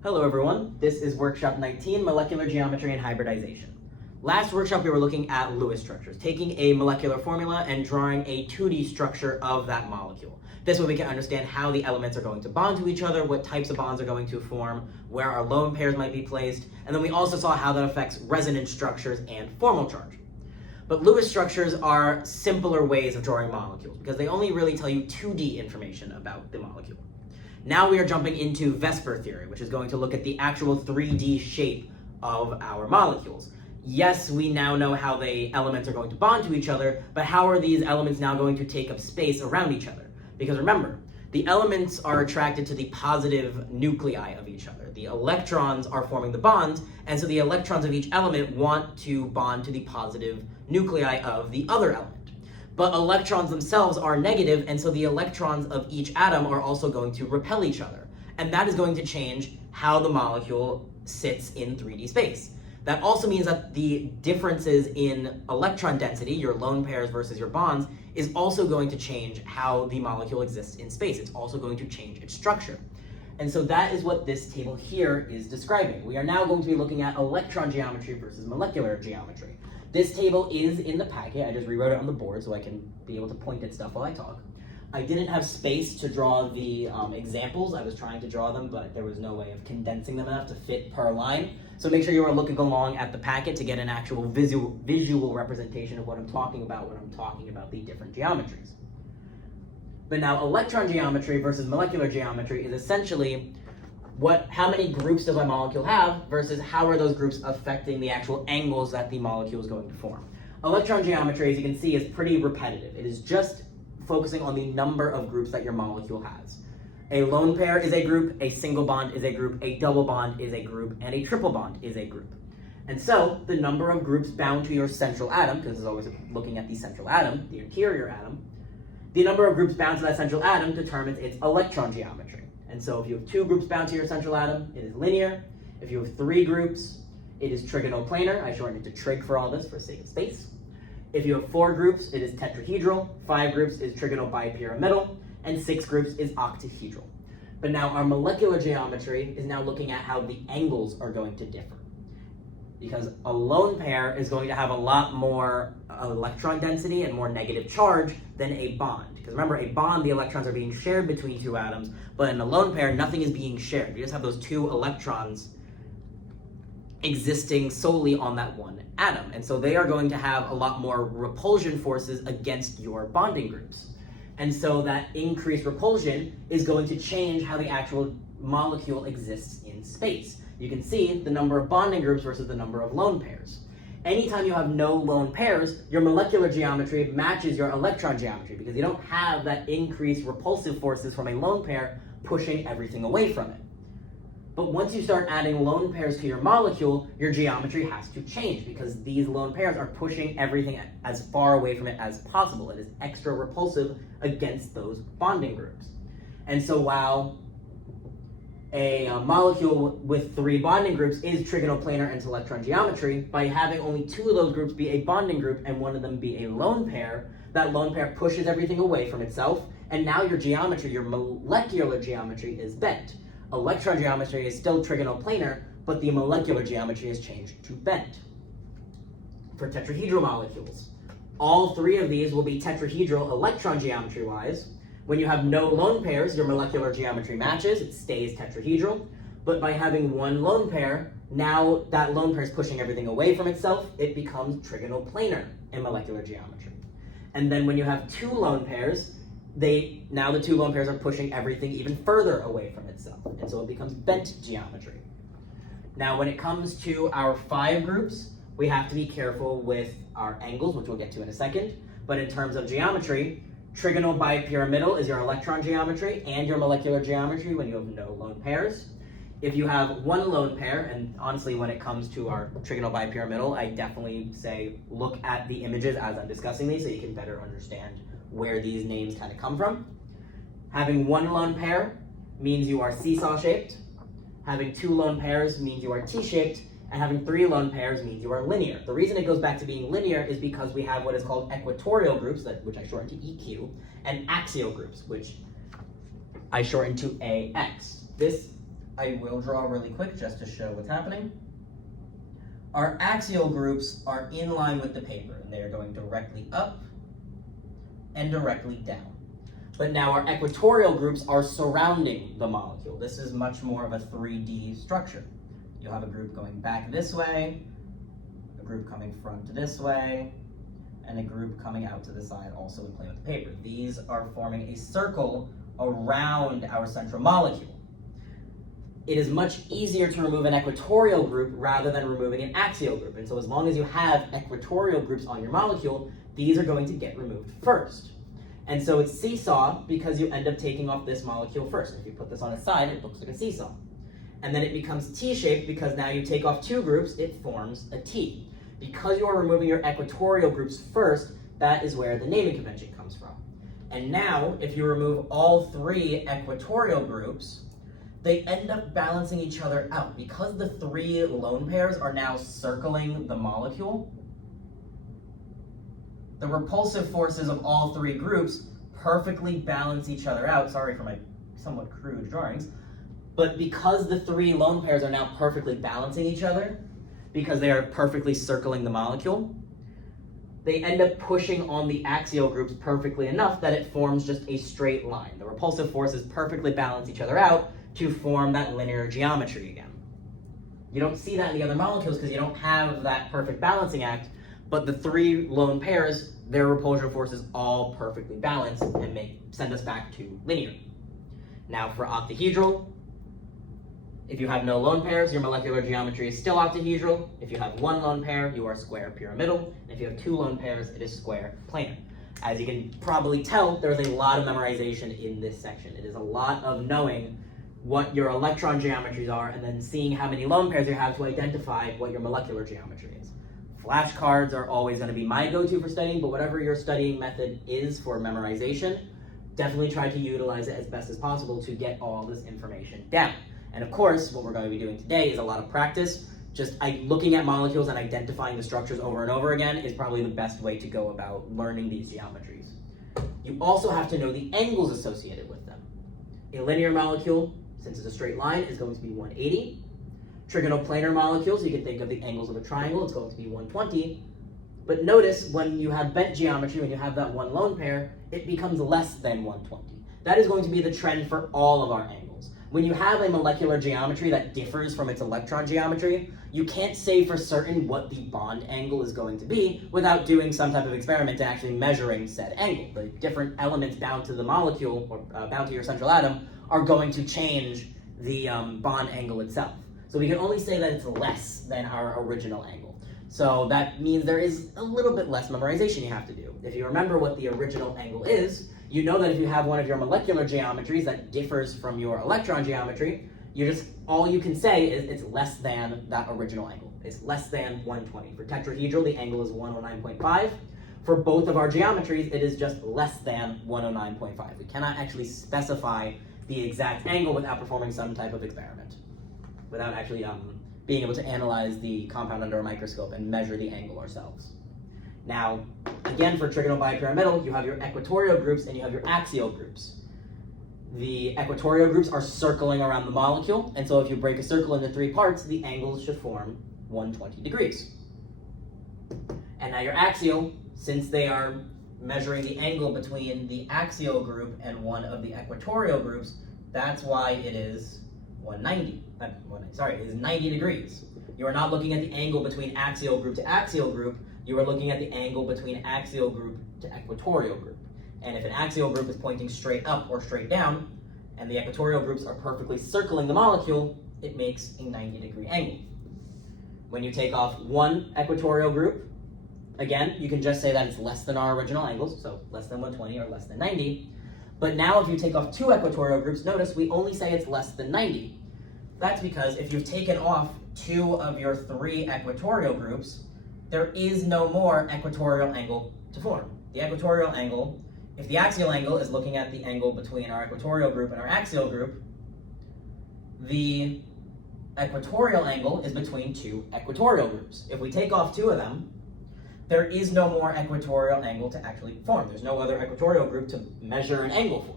Hello everyone, this is workshop 19, molecular geometry and hybridization. Last workshop we were looking at Lewis structures, taking a molecular formula and drawing a 2D structure of that molecule. This way we can understand how the elements are going to bond to each other, what types of bonds are going to form, where our lone pairs might be placed, and then we also saw how that affects resonance structures and formal charge. But Lewis structures are simpler ways of drawing molecules because they only really tell you 2D information about the molecule. Now we are jumping into Vesper theory, which is going to look at the actual 3D shape of our molecules. Yes, we now know how the elements are going to bond to each other, but how are these elements now going to take up space around each other? Because remember, the elements are attracted to the positive nuclei of each other. The electrons are forming the bonds, and so the electrons of each element want to bond to the positive nuclei of the other element. But electrons themselves are negative, and so the electrons of each atom are also going to repel each other. And that is going to change how the molecule sits in 3D space. That also means that the differences in electron density, your lone pairs versus your bonds, is also going to change how the molecule exists in space. It's also going to change its structure. And so that is what this table here is describing. We are now going to be looking at electron geometry versus molecular geometry. This table is in the packet. I just rewrote it on the board so I can be able to point at stuff while I talk. I didn't have space to draw the examples. I was trying to draw them, but there was no way of condensing them enough to fit per line. So make sure you are looking along at the packet to get an actual visual representation of what I'm talking about when I'm talking about the different geometries. But now electron geometry versus molecular geometry is essentially how many groups does my molecule have versus how are those groups affecting the actual angles that the molecule is going to form. Electron geometry, as you can see, is pretty repetitive. It is just focusing on the number of groups that your molecule has. A lone pair is a group, a single bond is a group, a double bond is a group, and a triple bond is a group. And so the number of groups bound to your central atom, because it's always looking at the central atom, the interior atom, the number of groups bound to that central atom determines its electron geometry. And so if you have 2 groups bound to your central atom, it is linear. If you have 3 groups, it is trigonoplanar. I shortened it to trig for all this for sake of space. If you have 4 groups, it is tetrahedral. 5 groups is trigonobipyramidal, and 6 groups is octahedral. But now our molecular geometry is now looking at how the angles are going to differ. Because a lone pair is going to have a lot more electron density and more negative charge than a bond. Because remember, a bond, the electrons are being shared between 2 atoms, but in a lone pair, nothing is being shared. You just have those 2 electrons existing solely on that one atom. And so they are going to have a lot more repulsion forces against your bonding groups. And so that increased repulsion is going to change how the actual molecule exists in space. You can see the number of bonding groups versus the number of lone pairs. Anytime you have no lone pairs, your molecular geometry matches your electron geometry because you don't have that increased repulsive forces from a lone pair pushing everything away from it. But once you start adding lone pairs to your molecule, your geometry has to change because these lone pairs are pushing everything as far away from it as possible. It is extra repulsive against those bonding groups. And so while a molecule with 3 bonding groups is trigonoplanar into electron geometry, by having only 2 of those groups be a bonding group and one of them be a lone pair, that lone pair pushes everything away from itself, and now your geometry, your molecular geometry, is bent. Electron geometry is still trigonoplanar, but the molecular geometry has changed to bent. For tetrahedral molecules, all 3 of these will be tetrahedral electron geometry-wise. When you have no lone pairs, your molecular geometry matches, it stays tetrahedral. But by having 1 lone pair, now that lone pair is pushing everything away from itself, it becomes trigonoplanar in molecular geometry. And then when you have 2 lone pairs, now the 2 lone pairs are pushing everything even further away from itself. And so it becomes bent geometry. Now when it comes to our 5 groups, we have to be careful with our angles, which we'll get to in a second. But in terms of geometry, trigonobipyramidal is your electron geometry and your molecular geometry when you have no lone pairs. If you have 1 lone pair, and honestly when it comes to our trigonobipyramidal, I definitely say look at the images as I'm discussing these so you can better understand where these names kind of come from. Having 1 lone pair means you are seesaw-shaped. Having 2 lone pairs means you are T-shaped. And having 3 lone pairs means you are linear. The reason it goes back to being linear is because we have what is called equatorial groups, which I shorten to EQ, and axial groups, which I shorten to AX. This I will draw really quick just to show what's happening. Our axial groups are in line with the paper, and they are going directly up and directly down. But now our equatorial groups are surrounding the molecule. This is much more of a 3D structure. You'll have a group going back this way, a group coming front this way, and a group coming out to the side also in plane with the paper. These are forming a circle around our central molecule. It is much easier to remove an equatorial group rather than removing an axial group. And so as long as you have equatorial groups on your molecule, these are going to get removed first. And so it's seesaw because you end up taking off this molecule first. If you put this on its side, it looks like a seesaw. And then it becomes T-shaped because now you take off two groups, it forms a T. Because you are removing your equatorial groups first, that is where the naming convention comes from. And now, if you remove all three equatorial groups, they end up balancing each other out. Because the three lone pairs are now circling the molecule, the repulsive forces of all three groups perfectly balance each other out. Sorry for my somewhat crude drawings. But because the three lone pairs are now perfectly balancing each other, because they are perfectly circling the molecule, they end up pushing on the axial groups perfectly enough that it forms just a straight line. The repulsive forces perfectly balance each other out to form that linear geometry again. You don't see that in the other molecules because you don't have that perfect balancing act, but the three lone pairs, their repulsion forces all perfectly balance and send us back to linear. Now for octahedral, if you have no lone pairs, your molecular geometry is still octahedral. If you have one lone pair, you are square pyramidal. And if you have two lone pairs, it is square planar. As you can probably tell, there's a lot of memorization in this section. It is a lot of knowing what your electron geometries are and then seeing how many lone pairs you have to identify what your molecular geometry is. Flashcards are always going to be my go-to for studying, but whatever your studying method is for memorization, definitely try to utilize it as best as possible to get all this information down. And of course, what we're going to be doing today is a lot of practice. Just looking at molecules and identifying the structures over and over again is probably the best way to go about learning these geometries. You also have to know the angles associated with them. A linear molecule, since it's a straight line, is going to be 180. Trigonoplanar molecules, you can think of the angles of a triangle, it's going to be 120. But notice when you have bent geometry, when you have that one lone pair, it becomes less than 120. That is going to be the trend for all of our angles. When you have a molecular geometry that differs from its electron geometry, you can't say for certain what the bond angle is going to be without doing some type of experiment and actually measuring said angle. The different elements bound to the molecule, or bound to your central atom, are going to change the bond angle itself. So we can only say that it's less than our original angle. So that means there is a little bit less memorization you have to do. If you remember what the original angle is, you know that if you have one of your molecular geometries that differs from your electron geometry, all you can say is it's less than that original angle. It's less than 120. For tetrahedral, the angle is 109.5. For both of our geometries, it is just less than 109.5. We cannot actually specify the exact angle without performing some type of experiment, without actually being able to analyze the compound under a microscope and measure the angle ourselves. Now, again, for trigonobipyramidal, you have your equatorial groups and you have your axial groups. The equatorial groups are circling around the molecule, and so if you break a circle into three parts, the angles should form 120 degrees. And now your axial, since they are measuring the angle between the axial group and one of the equatorial groups, that's why it is 190. It is 90 degrees. You are not looking at the angle between axial group to axial group, you are looking at the angle between axial group to equatorial group. And if an axial group is pointing straight up or straight down, and the equatorial groups are perfectly circling the molecule, it makes a 90-degree angle. When you take off one equatorial group, again, you can just say that it's less than our original angles, so less than 120 or less than 90. But now if you take off two equatorial groups, notice we only say it's less than 90. That's because if you've taken off two of your three equatorial groups, there is no more equatorial angle to form. The equatorial angle, if the axial angle is looking at the angle between our equatorial group and our axial group, the equatorial angle is between two equatorial groups. If we take off two of them, there is no more equatorial angle to actually form. There's no other equatorial group to measure an angle for.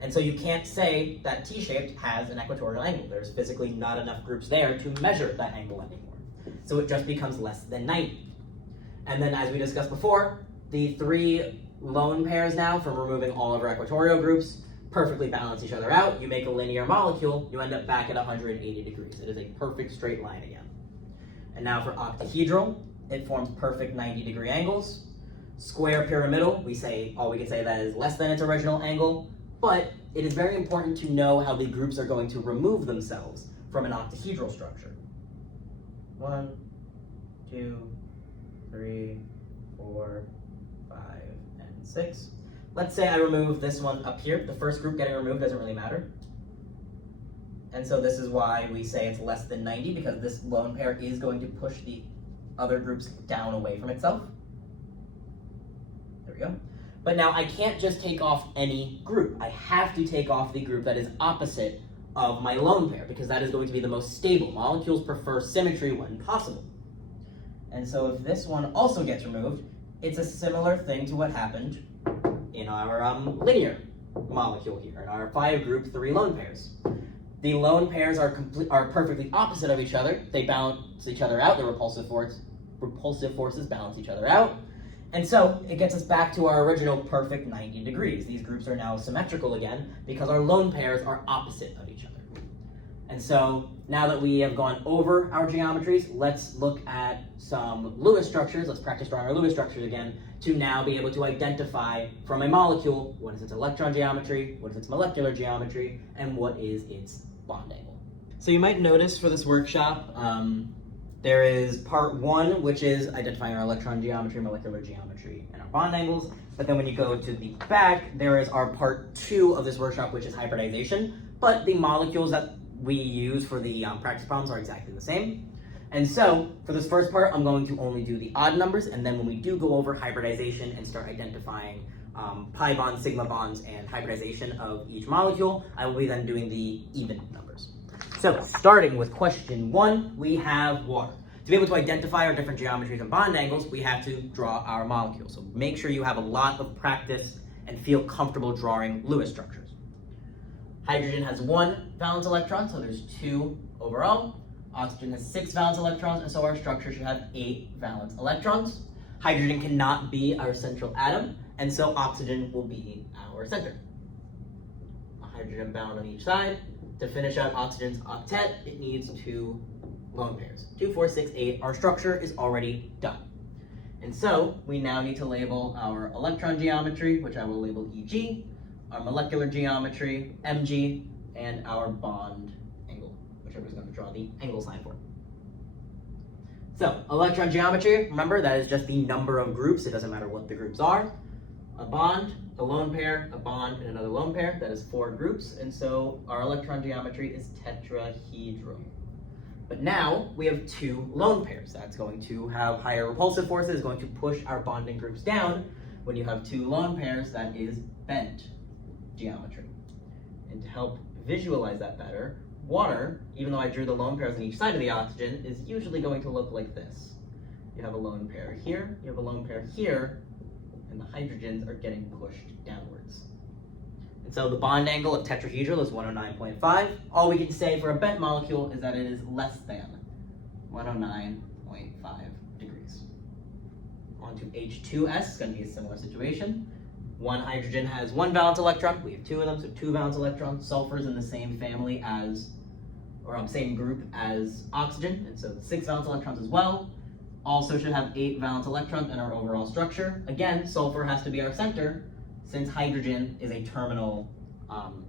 And so you can't say that T-shaped has an equatorial angle. There's physically not enough groups there to measure that angle anymore. So it just becomes less than 90. And then as we discussed before, the 3 lone pairs now, from removing all of our equatorial groups, perfectly balance each other out. You make a linear molecule, you end up back at 180 degrees. It is a perfect straight line again. And now for octahedral, it forms perfect 90-degree angles. Square pyramidal, all we can say that is less than its original angle, but it is very important to know how the groups are going to remove themselves from an octahedral structure. 1, 2, 3, 4, 5, and 6. Let's say I remove this one up here. The first group getting removed doesn't really matter. And so this is why we say it's less than 90, because this lone pair is going to push the other groups down away from itself. There we go. But now I can't just take off any group. I have to take off the group that is opposite of my lone pair, because that is going to be the most stable. Molecules prefer symmetry when possible. And so if this one also gets removed, it's a similar thing to what happened in our linear molecule here, in our 5-group 3 lone pairs. The lone pairs are perfectly opposite of each other. They balance each other out. The repulsive forces balance each other out. And so it gets us back to our original perfect 90 degrees. These groups are now symmetrical again because our lone pairs are opposite of each other. And so now that we have gone over our geometries, let's look at some Lewis structures. Let's practice drawing our Lewis structures again to now be able to identify from a molecule what is its electron geometry, what is its molecular geometry, and what is its bond angle. So you might notice for this workshop, there is part 1, which is identifying our electron geometry, molecular geometry, and our bond angles. But then when you go to the back, there is our part 2 of this workshop, which is hybridization. But the molecules that we use for the practice problems are exactly the same. And so for this first part, I'm going to only do the odd numbers. And then when we do go over hybridization and start identifying pi bonds, sigma bonds, and hybridization of each molecule, I will be then doing the even numbers. So starting with question 1, we have water. To be able to identify our different geometries and bond angles, we have to draw our molecule. So make sure you have a lot of practice and feel comfortable drawing Lewis structures. Hydrogen has 1 valence electron, so there's 2 overall. Oxygen has 6 valence electrons, and so our structure should have 8 valence electrons. Hydrogen cannot be our central atom, and so oxygen will be our center. A hydrogen bound on each side. To finish out oxygen's octet, it needs 2 lone pairs. 2, 4, 6, 8. Our structure is already done. And so we now need to label our electron geometry, which I will label EG, our molecular geometry, Mg, and our bond angle, which I was going to draw the angle sign for. So, electron geometry, remember that is just the number of groups. It doesn't matter what the groups are. A bond, a lone pair, a bond, and another lone pair. That is 4 groups. And so our electron geometry is tetrahedral. But now we have 2 lone pairs. That's going to have higher repulsive forces, going to push our bonding groups down. When you have 2 lone pairs, that is bent geometry. And to help visualize that better, water, even though I drew the lone pairs on each side of the oxygen, is usually going to look like this. You have a lone pair here, you have a lone pair here, and the hydrogens are getting pushed downwards. And so the bond angle of tetrahedral is 109.5. All we can say for a bent molecule is that it is less than 109.5 degrees. On to H2S, it's going to be a similar situation. 1 hydrogen has 1 valence electron. We have 2 of them, so 2 valence electrons. Sulfur is in the same family as, same group as oxygen, and so 6 valence electrons as well. Also should have 8 valence electrons in our overall structure. Again, sulfur has to be our center, since hydrogen is a terminal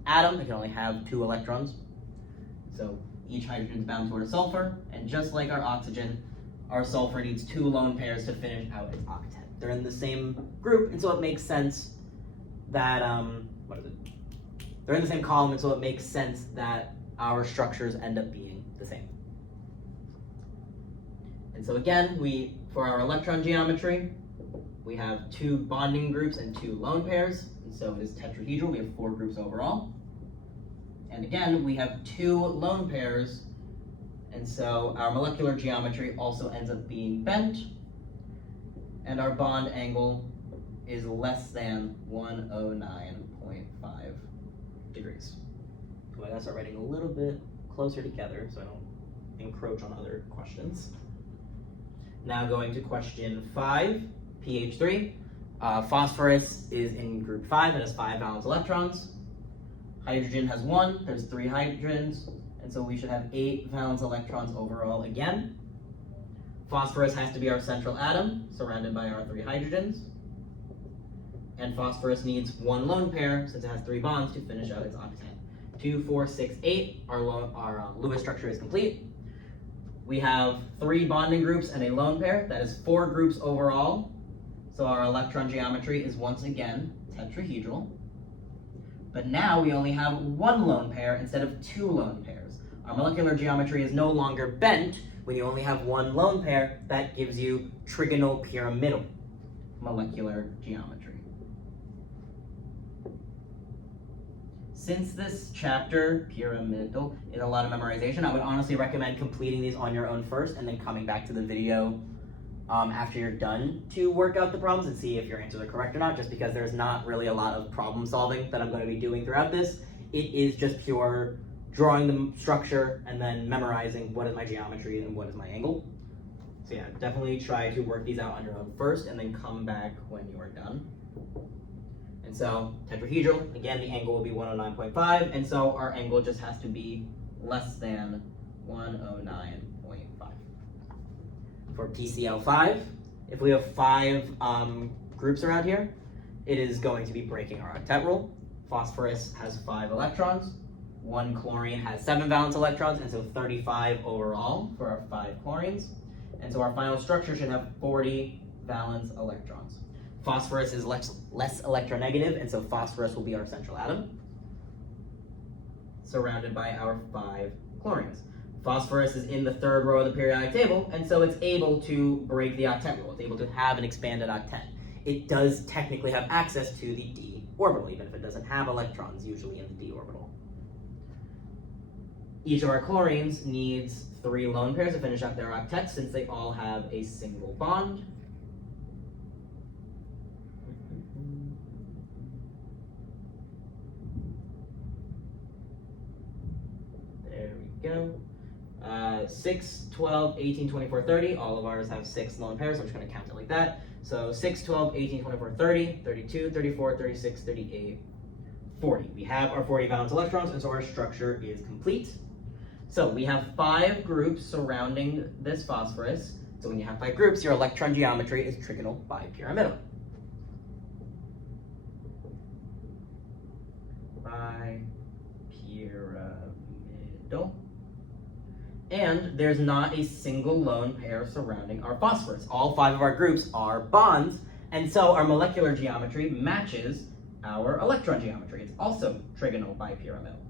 atom. It can only have 2 electrons. So each hydrogen is bound toward a sulfur, and just like our oxygen, our sulfur needs 2 lone pairs to finish out its octet. They're in the same group, and so it makes sense that, they're in the same column, and so it makes sense that our structures end up being the same. And so again, for our electron geometry, we have 2 bonding groups and 2 lone pairs, and so it is tetrahedral. We have 4 groups overall. And again, we have 2 lone pairs, and so our molecular geometry also ends up being bent, and our bond angle is less than 109.5 So I gotta start writing a little bit closer together so I don't encroach on other questions. Now going to question 5, pH 3. Phosphorus is in group 5, it has 5 valence electrons. Hydrogen has 1, there's 3 hydrogens, and so we should have 8 valence electrons overall again. Phosphorus has to be our central atom, surrounded by our 3 hydrogens. And phosphorus needs 1 lone pair, since it has 3 bonds, to finish out its octet. 2, 4, 6, 8, our Lewis structure is complete. We have 3 bonding groups and a lone pair, that is 4 groups overall. So our electron geometry is once again tetrahedral. But now we only have 1 lone pair instead of 2 lone pairs. Our molecular geometry is no longer bent. When you only have 1 lone pair, that gives you trigonal pyramidal molecular geometry. Since this chapter, pyramidal, is a lot of memorization, I would honestly recommend completing these on your own first and then coming back to the video after you're done to work out the problems and see if your answers are correct or not, just because there's not really a lot of problem solving that I'm going to be doing throughout this. It is just pure drawing the structure and then memorizing what is my geometry and what is my angle. So yeah, definitely try to work these out on your own first and then come back when you are done. And so tetrahedral, again, the angle will be 109.5, and so our angle just has to be less than 109.5. For PCl5, if we have 5 groups around here, it is going to be breaking our octet rule. Phosphorus has 5 electrons, 1 chlorine has 7 valence electrons, and so 35 overall for our 5 chlorines. And so our final structure should have 40 valence electrons. Phosphorus is less electronegative, and so phosphorus will be our central atom, surrounded by our 5 chlorines. Phosphorus is in the 3rd row of the periodic table, and so it's able to break the octet rule. It's able to have an expanded octet. It does technically have access to the d orbital, even if it doesn't have electrons usually in the d orbital. Each of our chlorines needs 3 lone pairs to finish up their octet, since they all have a single bond. There we go. 6, 12, 18, 24, 30. All of ours have 6 lone pairs, so I'm just going to count it like that. So 6, 12, 18, 24, 30, 32, 34, 36, 38, 40. We have our 40 valence electrons, and so our structure is complete. So we have 5 groups surrounding this phosphorus. So when you have 5 groups, your electron geometry is trigonal bipyramidal. Bipyramidal. And there's not a single lone pair surrounding our phosphorus. All 5 of our groups are bonds, and so our molecular geometry matches our electron geometry. It's also trigonal bipyramidal.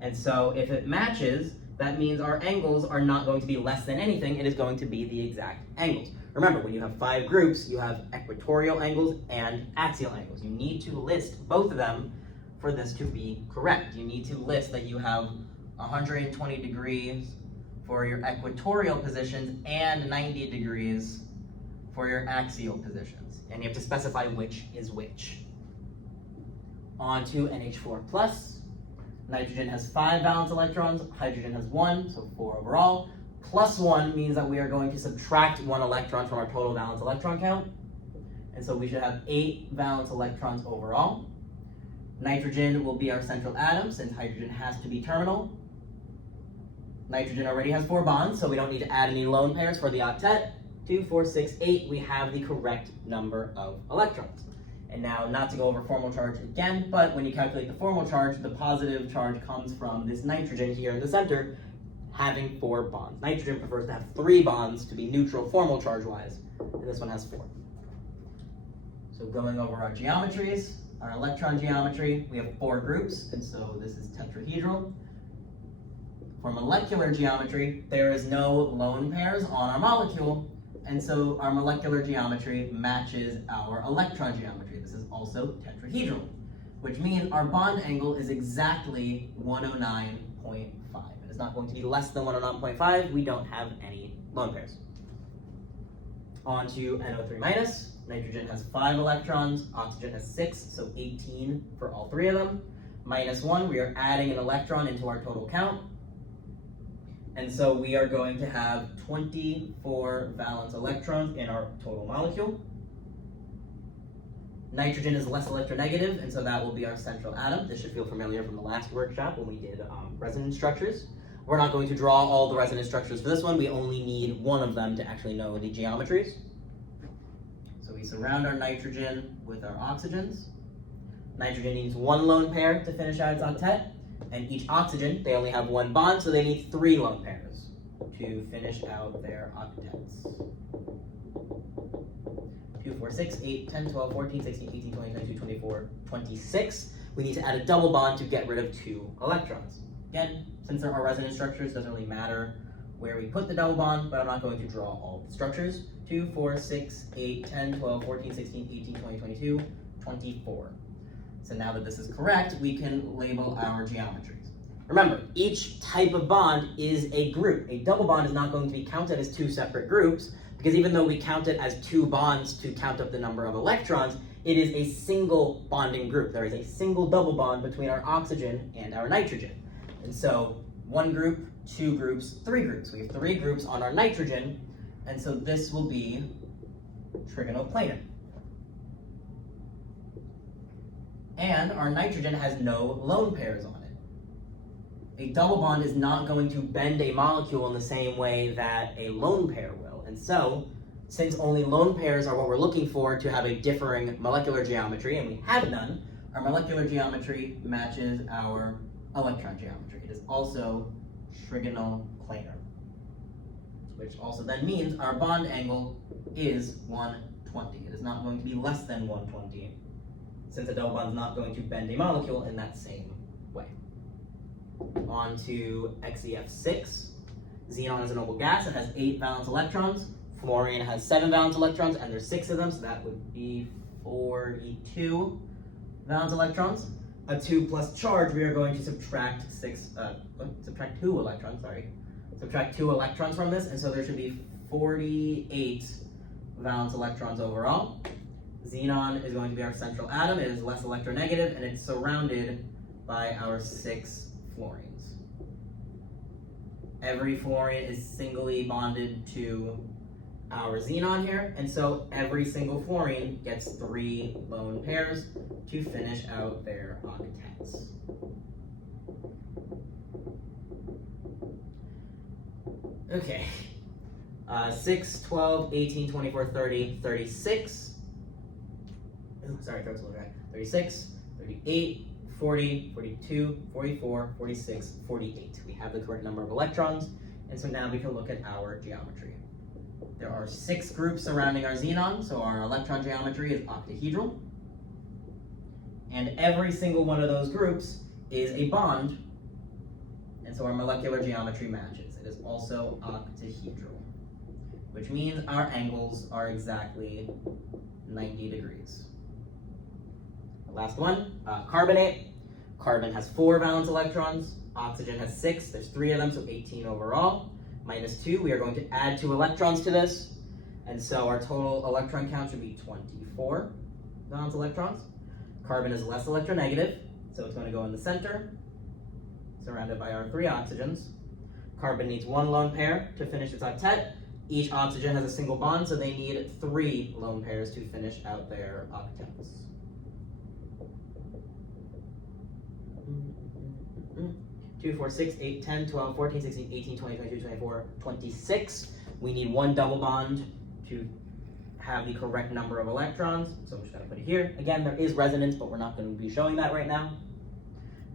And so if it matches, that means our angles are not going to be less than anything, it is going to be the exact angles. Remember, when you have 5 groups, you have equatorial angles and axial angles. You need to list both of them for this to be correct. You need to list that you have 120 degrees for your equatorial positions and 90 degrees for your axial positions. And you have to specify which is which. On to NH4 plus. Nitrogen has 5 valence electrons, hydrogen has 1, so 4 overall. Plus 1 means that we are going to subtract 1 electron from our total valence electron count. And so we should have 8 valence electrons overall. Nitrogen will be our central atom, since hydrogen has to be terminal. Nitrogen already has 4 bonds, so we don't need to add any lone pairs for the octet. 2, 4, 6, 8, we have the correct number of electrons. And now, not to go over formal charge again, but when you calculate the formal charge, the positive charge comes from this nitrogen here in the center, having 4 bonds. Nitrogen prefers to have 3 bonds to be neutral formal charge-wise, and this one has 4. So going over our geometries, our electron geometry, we have 4 groups, and so this is tetrahedral. For molecular geometry, there is no lone pairs on our molecule, and so our molecular geometry matches our electron geometry. This is also tetrahedral, which means our bond angle is exactly 109.5. It is not going to be less than 109.5. We don't have any lone pairs. On to NO3 minus. Nitrogen has 5 electrons, oxygen has 6, so 18 for all 3 of them. Minus 1, we are adding an electron into our total count. And so we are going to have 24 valence electrons in our total molecule. Nitrogen is less electronegative, and so that will be our central atom. This should feel familiar from the last workshop when we did resonance structures. We're not going to draw all the resonance structures for this one. We only need one of them to actually know the geometries. So we surround our nitrogen with our oxygens. Nitrogen needs 1 lone pair to finish out its octet, and each oxygen, they only have 1 bond, so they need 3 lone pairs to finish out their octets. 2, 4, 6, 8, 10, 12, 14, 16, 18, 20, 22, 24, 26. We need to add a double bond to get rid of 2 electrons. Again, since there are resonance structures, it doesn't really matter where we put the double bond, but I'm not going to draw all the structures. 2, 4, 6, 8, 10, 12, 14, 16, 18, 20, 22, 24. So now that this is correct, we can label our geometries. Remember, each type of bond is a group. A double bond is not going to be counted as 2 separate groups, because even though we count it as 2 bonds to count up the number of electrons, it is a single bonding group. There is a single double bond between our oxygen and our nitrogen. And so 1 group, 2 groups, 3 groups. We have 3 groups on our nitrogen, and so this will be trigonoplanar. And our nitrogen has no lone pairs on it. A double bond is not going to bend a molecule in the same way that a lone pair will. And so, since only lone pairs are what we're looking for to have a differing molecular geometry, and we have none, our molecular geometry matches our electron geometry. It is also trigonoplanar, which also then means our bond angle is 120. It is not going to be less than 120, since a double bond is not going to bend a molecule in that same way. On to XeF6. Xenon is a noble gas. It has 8 valence electrons. Fluorine has 7 valence electrons, and there's 6 of them, so that would be 42 valence electrons. A 2 plus charge, we are going to subtract 2 electrons, Subtract 2 electrons from this, and so there should be 48 valence electrons overall. Xenon is going to be our central atom. It is less electronegative, and it's surrounded by our 6 fluorines. Every fluorine is singly bonded to our xenon here, and so every single fluorine gets 3 lone pairs to finish out their octets. Okay, 6, 12, 18, 24, 30, 36. Sorry, throat's a little dry. 36, 38, 40, 42, 44, 46, 48. We have the correct number of electrons, and so now we can look at our geometry. There are 6 groups surrounding our xenon, so our electron geometry is octahedral. And every single one of those groups is a bond, and so our molecular geometry matches. It is also octahedral, which means our angles are exactly 90 degrees. Last one, carbonate. Carbon has 4 valence electrons. Oxygen has 6. There's 3 of them, so 18 overall. Minus 2, we are going to add 2 electrons to this. And so our total electron count should be 24 valence electrons. Carbon is less electronegative, so it's going to go in the center, surrounded by our 3 oxygens. Carbon needs 1 lone pair to finish its octet. Each oxygen has a single bond, so they need 3 lone pairs to finish out their octets. 2, 4, 6, 8, 10, 12, 14, 16, 18, 20, 22, 24, 26. We need 1 double bond to have the correct number of electrons, so we're just going to put it here. Again, there is resonance, but we're not going to be showing that right now.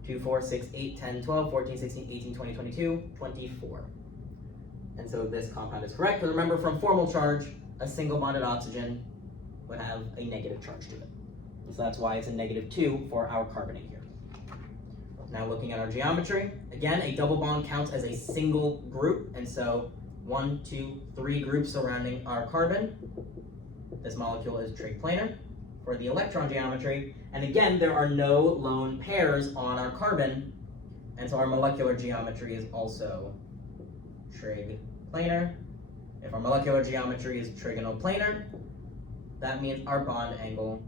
2, 4, 6, 8, 10, 12, 14, 16, 18, 20, 22, 24. And so this compound is correct, because remember from formal charge, a single bonded oxygen would have a negative charge to it. And so that's why it's a -2 for our carbonate here. Now looking at our geometry, again, a double bond counts as a single group, and so 1, 2, 3 groups surrounding our carbon. This molecule is trig planar. For the electron geometry, and again, there are no lone pairs on our carbon, and so our molecular geometry is also trig planar. If our molecular geometry is trigonoplanar, that means our bond angle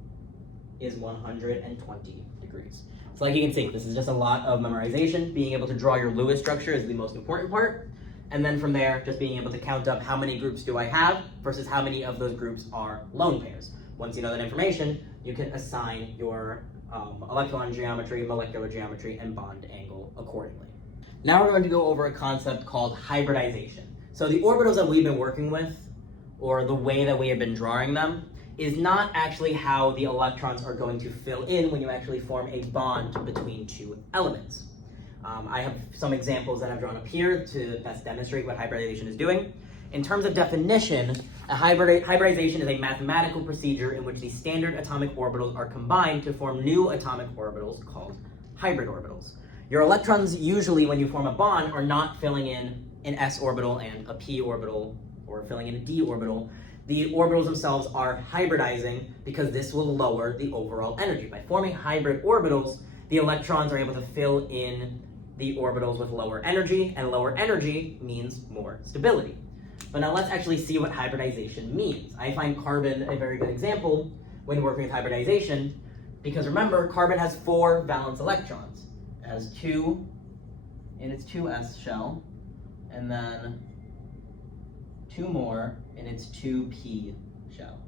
is 120 degrees. So like you can see, this is just a lot of memorization. Being able to draw your Lewis structure is the most important part. And then from there, just being able to count up how many groups do I have versus how many of those groups are lone pairs. Once you know that information, you can assign your electron geometry, molecular geometry, and bond angle accordingly. Now we're going to go over a concept called hybridization. So the orbitals that we've been working with, or the way that we have been drawing them, is not actually how the electrons are going to fill in when you actually form a bond between two elements. I have some examples that I've drawn up here to best demonstrate what hybridization is doing. In terms of definition, hybridization is a mathematical procedure in which the standard atomic orbitals are combined to form new atomic orbitals called hybrid orbitals. Your electrons usually, when you form a bond, are not filling in an s orbital and a p orbital, or filling in a d orbital. The orbitals themselves are hybridizing because this will lower the overall energy. By forming hybrid orbitals, the electrons are able to fill in the orbitals with lower energy, and lower energy means more stability. But now let's actually see what hybridization means. I find carbon a very good example when working with hybridization, because remember, carbon has 4 valence electrons. It has 2 in its 2s shell, and then 2 more in its 2p shell.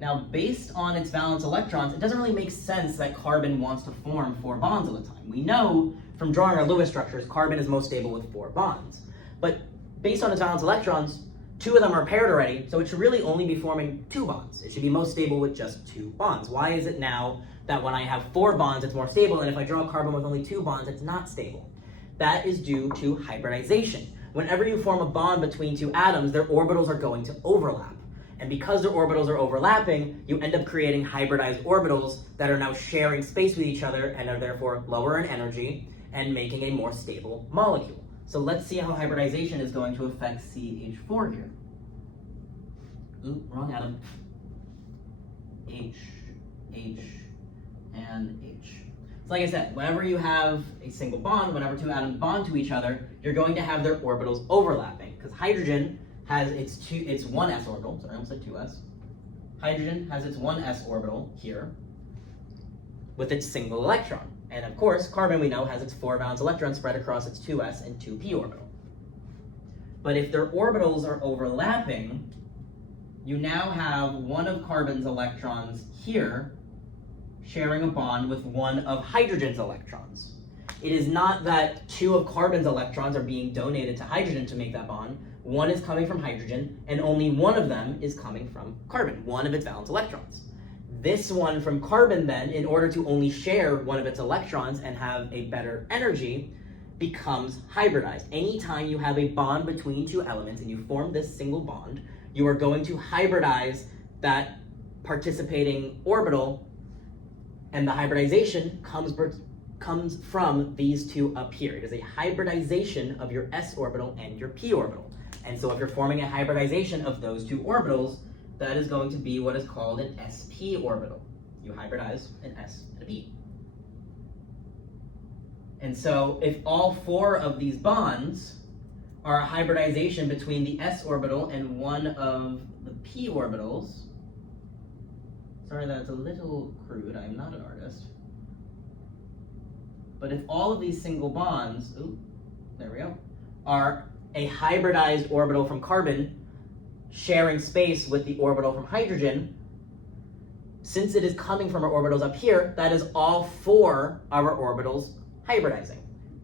Now, based on its valence electrons, it doesn't really make sense that carbon wants to form 4 bonds all the time. We know from drawing our Lewis structures, carbon is most stable with 4 bonds. But based on its valence electrons, 2 of them are paired already, so it should really only be forming 2 bonds. It should be most stable with just 2 bonds. Why is it now that when I have 4 bonds, it's more stable, and if I draw carbon with only 2 bonds, it's not stable? That is due to hybridization. Whenever you form a bond between 2 atoms, their orbitals are going to overlap. And because their orbitals are overlapping, you end up creating hybridized orbitals that are now sharing space with each other and are therefore lower in energy and making a more stable molecule. So let's see how hybridization is going to affect CH4 here. Ooh, wrong atom. H, and H. So like I said, whenever you have a single bond, whenever 2 atoms bond to each other, you're going to have their orbitals overlapping, because hydrogen has its 1s orbital, sorry, I almost said 2s. Hydrogen has its 1s orbital here with its single electron. And of course, carbon, we know, has its 4 valence electrons spread across its 2s and 2p orbital. But if their orbitals are overlapping, you now have one of carbon's electrons here sharing a bond with one of hydrogen's electrons. It is not that 2 of carbon's electrons are being donated to hydrogen to make that bond. One is coming from hydrogen, and only one of them is coming from carbon, one of its valence electrons. This one from carbon then, in order to only share one of its electrons and have a better energy, becomes hybridized. Anytime you have a bond between 2 elements and you form this single bond, you are going to hybridize that participating orbital, and the hybridization comes from these 2 up here. It is a hybridization of your s orbital and your p orbital. And so if you're forming a hybridization of those 2 orbitals, that is going to be what is called an sp orbital. You hybridize an s and a p. And so if all 4 of these bonds are a hybridization between the s orbital and one of the p orbitals, sorry, that's a little crude, I'm not an artist. But if all of these single bonds, there we go, are a hybridized orbital from carbon sharing space with the orbital from hydrogen, since it is coming from our orbitals up here, that is all 4 of our orbitals hybridizing.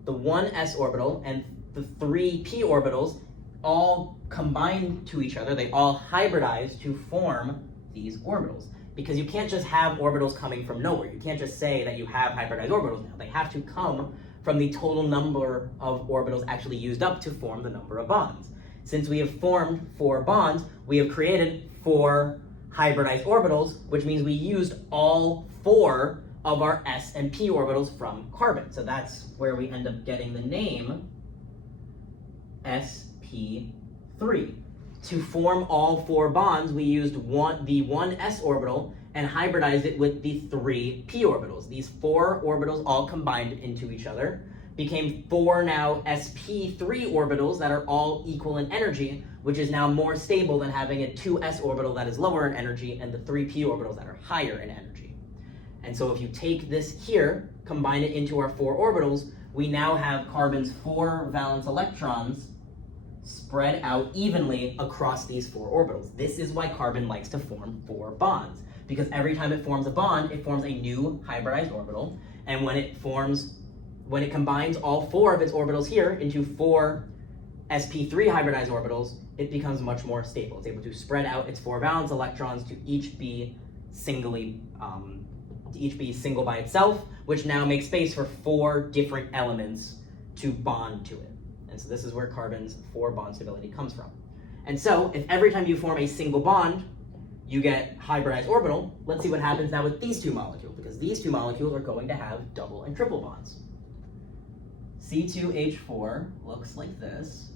The 1s orbital and the 3 p orbitals all combine to each other, they all hybridize to form these orbitals. Because you can't just have orbitals coming from nowhere. You can't just say that you have hybridized orbitals now. They have to come from the total number of orbitals actually used up to form the number of bonds. Since we have formed 4 bonds, we have created 4 hybridized orbitals, which means we used all 4 of our s and p orbitals from carbon. So that's where we end up getting the name sp3. To form all 4 bonds, we used the 1s orbital and hybridized it with the 3 p orbitals. These 4 orbitals all combined into each other became 4 now sp3 orbitals that are all equal in energy, which is now more stable than having a 2s orbital that is lower in energy and the 3p orbitals that are higher in energy. And so if you take this here, combine it into our 4 orbitals, we now have carbon's 4 valence electrons spread out evenly across these 4 orbitals. This is why carbon likes to form 4 bonds, because every time it forms a bond, it forms a new hybridized orbital, and when it combines all 4 of its orbitals here into 4 sp3 hybridized orbitals, it becomes much more stable. It's able to spread out its 4 valence electrons to each be single by itself, which now makes space for 4 different elements to bond to it. And so this is where carbon's 4 bond stability comes from. And so if every time you form a single bond, you get hybridized orbital, let's see what happens now with these 2 molecules, because these 2 molecules are going to have double and triple bonds. C2H4 looks like this.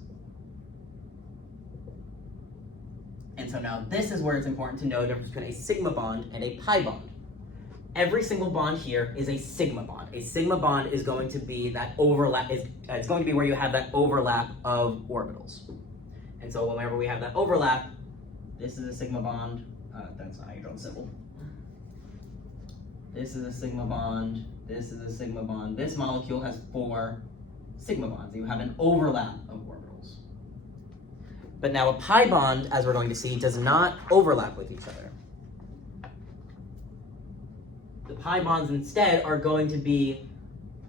And so now this is where it's important to know the difference between a sigma bond and a pi bond. Every single bond here is a sigma bond. A sigma bond is going to be that overlap, it's going to be where you have that overlap of orbitals. And so whenever we have that overlap, this is a sigma bond. That's not how you draw the symbol. This is a sigma bond. This is a sigma bond. This molecule has 4 sigma bonds. You have an overlap of orbitals. But now a pi bond, as we're going to see, does not overlap with each other. The pi bonds instead are going to be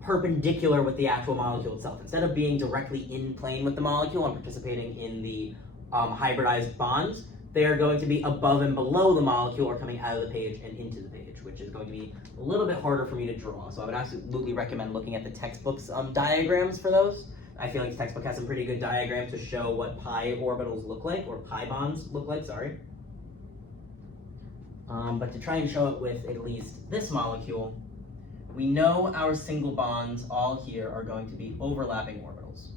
perpendicular with the actual molecule itself. Instead of being directly in plane with the molecule and participating in the hybridized bonds, they are going to be above and below the molecule or coming out of the page and into the page, which is going to be a little bit harder for me to draw. So I would absolutely recommend looking at the textbook's diagrams for those. I feel like the textbook has some pretty good diagrams to show what pi orbitals look like, or pi bonds look like, sorry. But to try and show it with at least this molecule, we know our single bonds all here are going to be overlapping orbitals.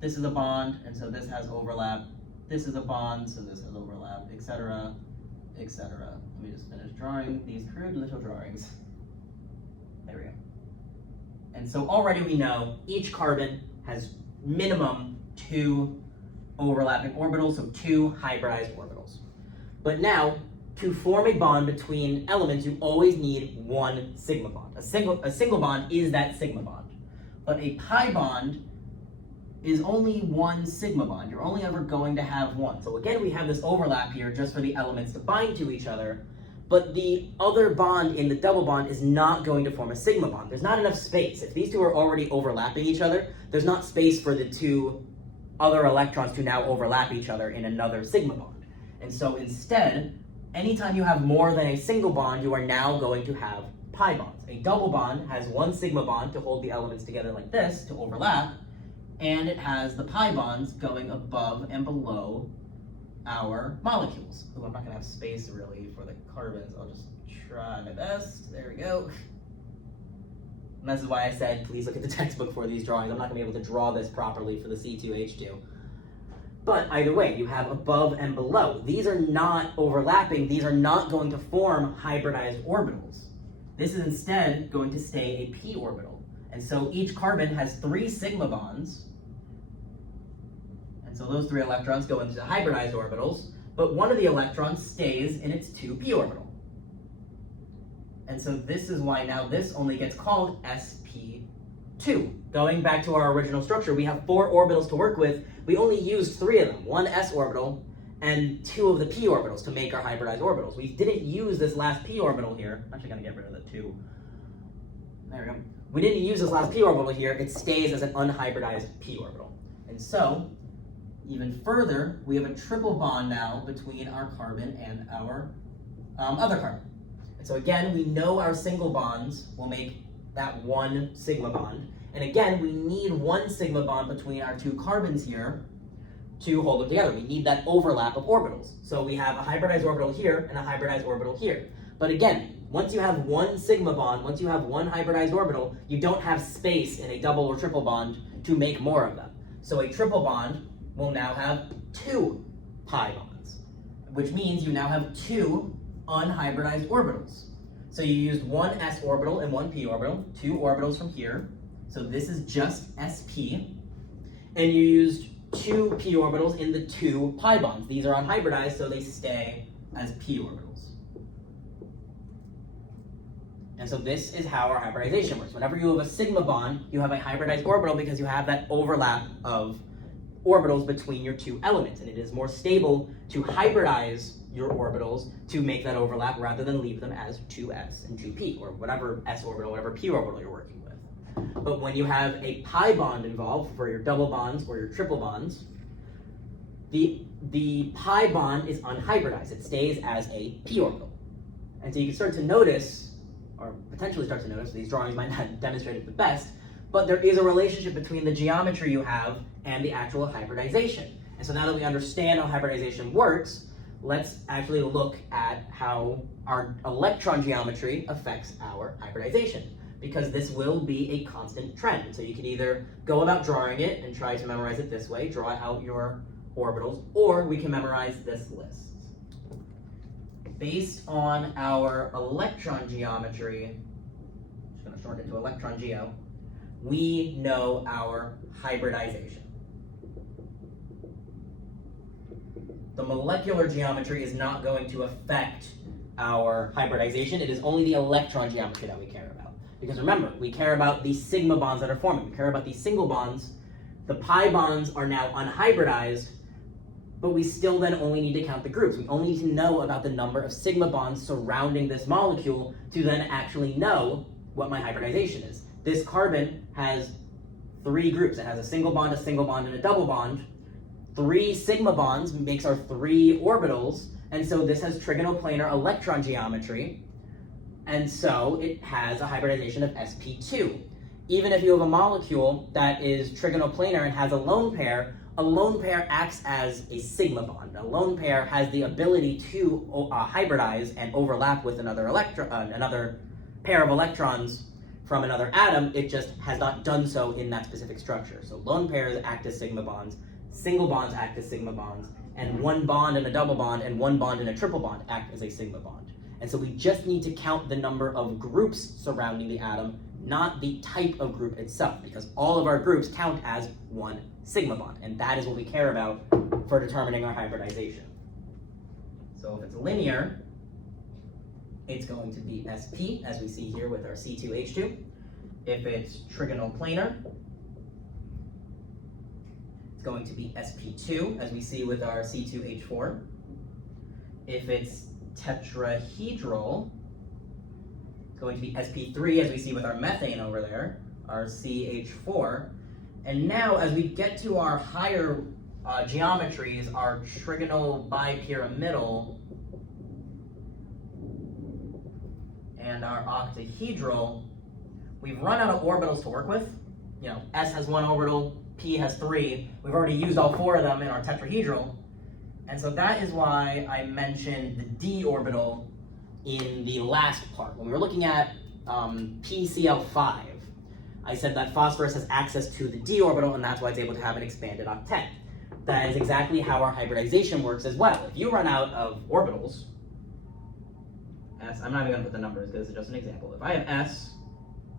This is a bond, and so this has overlap. This is a bond, so this has overlap, etc., etc. Let me just finish drawing these crude little drawings. There we go. And so already we know each carbon has minimum 2 overlapping orbitals, so 2 hybridized orbitals. But now, to form a bond between elements, you always need 1 sigma bond. A single bond is that sigma bond. But a pi bond is only 1 sigma bond. You're only ever going to have 1. So again, we have this overlap here just for the elements to bind to each other, but the other bond in the double bond is not going to form a sigma bond. There's not enough space. If these 2 are already overlapping each other, there's not space for the 2 other electrons to now overlap each other in another sigma bond. And so instead, anytime you have more than a single bond, you are now going to have pi bonds. A double bond has 1 sigma bond to hold the elements together like this, to overlap, and it has the pi bonds going above and below our molecules. Ooh, I'm not going to have space really for the carbons. I'll just try my best. There we go. And this is why I said, please look at the textbook for these drawings. I'm not going to be able to draw this properly for the C2H2. But either way, you have above and below. These are not overlapping. These are not going to form hybridized orbitals. This is instead going to stay a p orbital. And so each carbon has 3 sigma bonds. And so those 3 electrons go into the hybridized orbitals, but one of the electrons stays in its 2p orbital. And so this is why now this only gets called sp2. Going back to our original structure, we have 4 orbitals to work with. We only used 3 of them, 1 s orbital and 2 of the p orbitals to make our hybridized orbitals. We didn't use this last p orbital here. I'm actually going to get rid of the 2. There we go. We didn't use this last p orbital here. It stays as an unhybridized p orbital. And so, even further, we have a triple bond now between our carbon and our other carbon. And so again, we know our single bonds will make that 1 sigma bond. And again, we need 1 sigma bond between our 2 carbons here to hold them together. We need that overlap of orbitals. So we have a hybridized orbital here and a hybridized orbital here. But again, once you have 1 sigma bond, once you have 1 hybridized orbital, you don't have space in a double or triple bond to make more of them. So a triple bond will now have 2 pi bonds, which means you now have 2 unhybridized orbitals. So you used 1 s orbital and 1 p orbital, 2 orbitals from here, So this is just sp, and you used 2 p orbitals in the 2 pi bonds. These are unhybridized, so they stay as p orbitals. And so this is how our hybridization works. Whenever you have a sigma bond, you have a hybridized orbital because you have that overlap of orbitals between your 2 elements, and it is more stable to hybridize your orbitals to make that overlap rather than leave them as 2s and 2p, or whatever s orbital, whatever p orbital you're working with. But when you have a pi bond involved for your double bonds or your triple bonds, the pi bond is unhybridized. It stays as a p orbital. And so you can start to notice, or potentially start to notice, these drawings might not demonstrate it the best, but there is a relationship between the geometry you have and the actual hybridization. And so now that we understand how hybridization works, let's actually look at how our electron geometry affects our hybridization, because this will be a constant trend. So you can either go about drawing it and try to memorize it this way, draw out your orbitals, or we can memorize this list. Based on our electron geometry, I'm just going to shorten it to electron geo, we know our hybridization. The molecular geometry is not going to affect our hybridization. It is only the electron geometry that we care about. Because remember, we care about the sigma bonds that are forming. We care about these single bonds. The pi bonds are now unhybridized, but we still then only need to count the groups. We only need to know about the number of sigma bonds surrounding this molecule to then actually know what my hybridization is. This carbon has 3 groups. It has a single bond, and a double bond. 3 sigma bonds makes our 3 orbitals, and so this has trigonoplanar electron geometry, and so it has a hybridization of sp2. Even if you have a molecule that is trigonoplanar and has a lone pair acts as a sigma bond. A lone pair has the ability to hybridize and overlap with another pair of electrons from another atom. It just has not done so in that specific structure. So lone pairs act as sigma bonds, single bonds act as sigma bonds, and 1 bond and a double bond and 1 bond and a triple bond act as a sigma bond. And so we just need to count the number of groups surrounding the atom, not the type of group itself, because all of our groups count as 1 sigma bond, and that is what we care about for determining our hybridization. So if it's linear, it's going to be sp, as we see here with our C2H2. If it's trigonoplanar, it's going to be sp2, as we see with our C2H4. If it's tetrahedral, it's going to be sp3, as we see with our methane over there, our CH4. And now, as we get to our higher geometries, our trigonal bipyramidal and our octahedral, we've run out of orbitals to work with. You know, S has 1 orbital, P has 3. We've already used all 4 of them in our tetrahedral. And so that is why I mentioned the d orbital in the last part. When we were looking at PCl5, I said that phosphorus has access to the d orbital, and that's why it's able to have an expanded octet. That is exactly how our hybridization works as well. If you run out of orbitals, S, I'm not even going to put the numbers because it's just an example. If I have S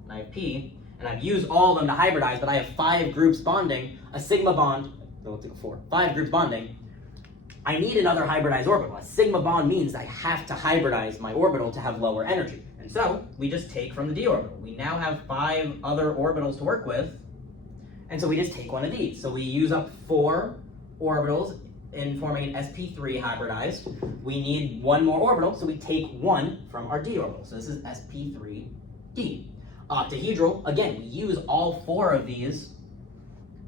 and I have P, and I've used all of them to hybridize, but I have 5 groups bonding, a sigma bond, no, let's go 4, 5 groups bonding, I need another hybridized orbital. A sigma bond means I have to hybridize my orbital to have lower energy. And so we just take from the d orbital. We now have 5 other orbitals to work with, and so we just take one of these. So we use up 4 orbitals in forming an sp3 hybridized. We need 1 more orbital, so we take 1 from our d orbital. So this is sp3d. Octahedral, again, we use all 4 of these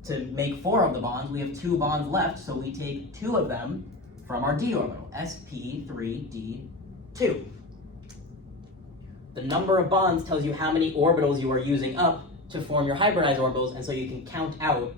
to make 4 of the bonds. We have 2 bonds left, so we take 2 of them from our d orbital, sp3d2. The number of bonds tells you how many orbitals you are using up to form your hybridized orbitals, and so you can count out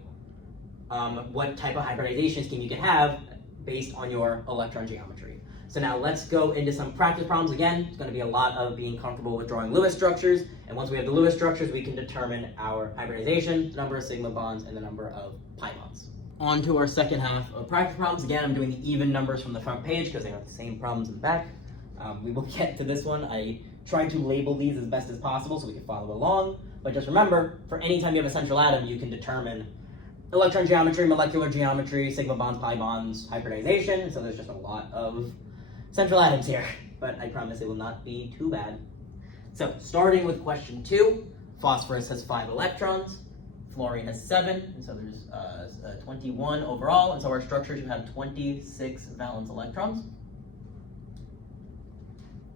what type of hybridization scheme you can have based on your electron geometry. So now let's go into some practice problems. Again, it's going to be a lot of being comfortable with drawing Lewis structures, and once we have the Lewis structures, we can determine our hybridization, the number of sigma bonds, and the number of pi bonds. On to our second half of practice problems. Again, I'm doing the even numbers from the front page because they have the same problems in the back. We will get to this one. I trying to label these as best as possible so we can follow along. But just remember, for any time you have a central atom, you can determine electron geometry, molecular geometry, sigma bonds, pi bonds, hybridization. So there's just a lot of central atoms here, but I promise it will not be too bad. So starting with question 2, phosphorus has 5 electrons, fluorine has 7, and so there's 21 overall, and so our structure should have 26 valence electrons.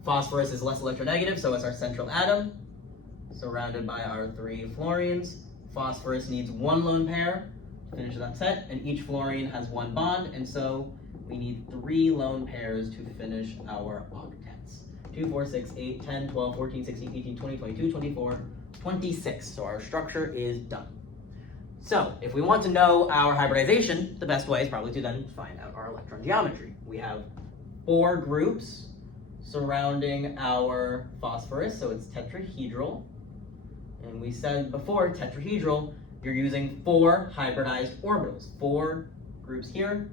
Phosphorus is less electronegative, so it's our central atom, surrounded by our 3 fluorines. Phosphorus needs 1 lone pair to finish that set, and each fluorine has 1 bond, and so we need 3 lone pairs to finish our octets. 2, 4, 6, 8, 10, 12, 14, 16, 18, 20, 22, 24, 26. So our structure is done. So if we want to know our hybridization, the best way is probably to then find out our electron geometry. We have 4 groups surrounding our phosphorus, so it's tetrahedral. And we said before, tetrahedral, you're using 4 hybridized orbitals, 4 groups here.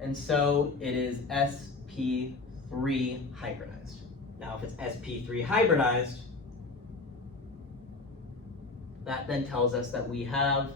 And so it is sp3 hybridized. Now if it's sp3 hybridized, that then tells us that we have,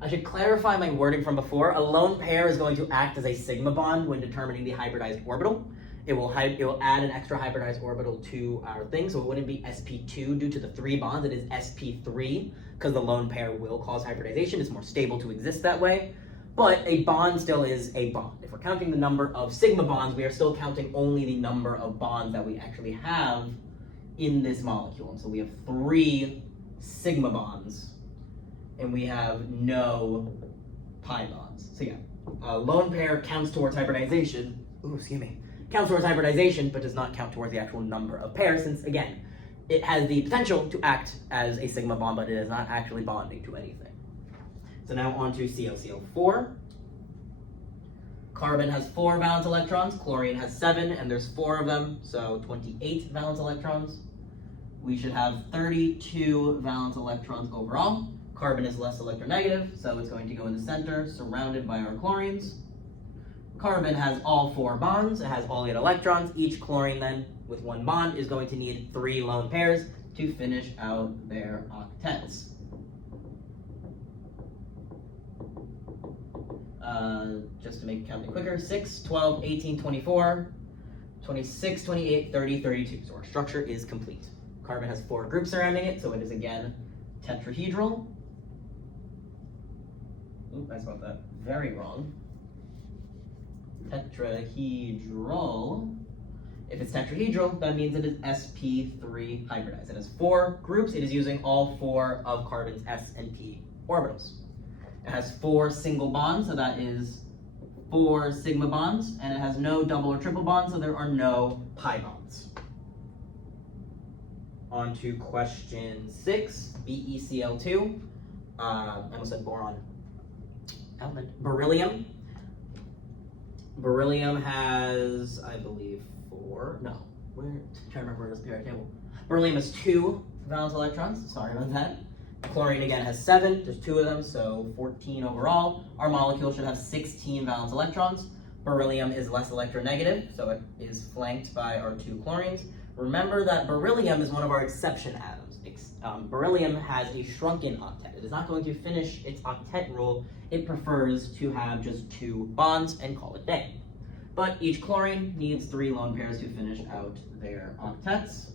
I should clarify my wording from before, a lone pair is going to act as a sigma bond when determining the hybridized orbital. It will add an extra hybridized orbital to our thing, so it wouldn't be sp2 due to the 3 bonds, it is sp3, because the lone pair will cause hybridization. It's more stable to exist that way. But a bond still is a bond. If we're counting the number of sigma bonds, we are still counting only the number of bonds that we actually have in this molecule. And so we have 3 sigma bonds, and we have no pi bonds. So yeah, a lone pair counts towards hybridization. Ooh, excuse me. Counts towards hybridization, but does not count towards the actual number of pairs, since again, it has the potential to act as a sigma bond, but it is not actually bonding to anything. So now on to COCO4. Carbon has 4 valence electrons, chlorine has 7, and there's 4 of them, so 28 valence electrons. We should have 32 valence electrons overall. Carbon is less electronegative, so it's going to go in the center, surrounded by our chlorines. Carbon has all 4 bonds, it has all 8 electrons. Each chlorine then, with 1 bond, is going to need 3 lone pairs to finish out their octets. Just to make counting quicker, 6, 12, 18, 24, 26, 28, 30, 32. So our structure is complete. Carbon has 4 groups surrounding it, so it is again tetrahedral. Oop, I spelled that very wrong. Tetrahedral. If it's tetrahedral, that means it is sp3 hybridized. It has 4 groups. It is using all 4 of carbon's s and p orbitals. It has 4 single bonds, so that is 4 sigma bonds, and it has no double or triple bonds, so there are no pi bonds. On to question 6, BeCl2. I almost said boron. Element. Beryllium. Beryllium has, I believe, 4. No, where? I'm trying to remember where it is on the periodic table. Beryllium has 2 valence electrons. Sorry about that. Chlorine again has 7, there's 2 of them, so 14 overall. Our molecule should have 16 valence electrons. Beryllium is less electronegative, so it is flanked by our 2 chlorines. Remember that beryllium is one of our exception atoms. Beryllium has a shrunken octet. It is not going to finish its octet rule. It prefers to have just 2 bonds and call it day. But each chlorine needs 3 lone pairs to finish out their octets.